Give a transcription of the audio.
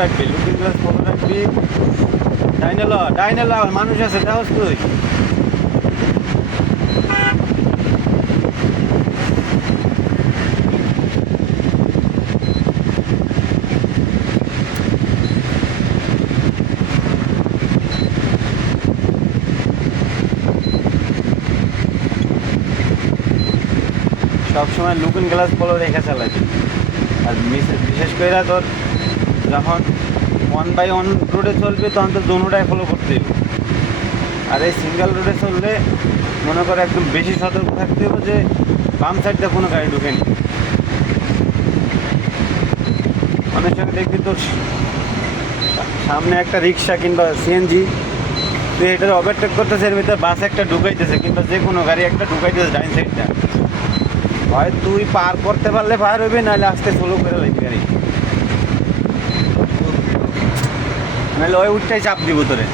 রাখবি, looking glass follow রাখবি। ডাইনে ল মানুষ আছে দেওয়াস তুই। সবসময় লুকিং গ্লাস ফলো রেখে চালাবি। আর বিশেষ করে তোর যখন 1/1 রোডে চলবে তখন তো দোনোটাই ফলো করতে হবে। আর এই সিঙ্গেল রোডে চললে মনে করে একদম বেশি সতর্ক থাকতে হবে যে বাম সাইডটা কোনো গাড়ি ঢুকেনি। অনেক সময় দেখবি তোর সামনে একটা রিক্সা কিংবা সিএনজি, তুই এটা ওভারটেক করতেছে, এর ভিতরে বাস একটা ঢুকাইতেছে কিংবা যে কোনো গাড়ি একটা ঢুকাইতেছে ডাইন সাইডটা, হয় তুই পার করতে পারলে পার হইবি, নাহলে আস্তে স্লো করে লাগবি গাড়ি, নাহলে ওই উঠটাই চাপ দিব তোরে।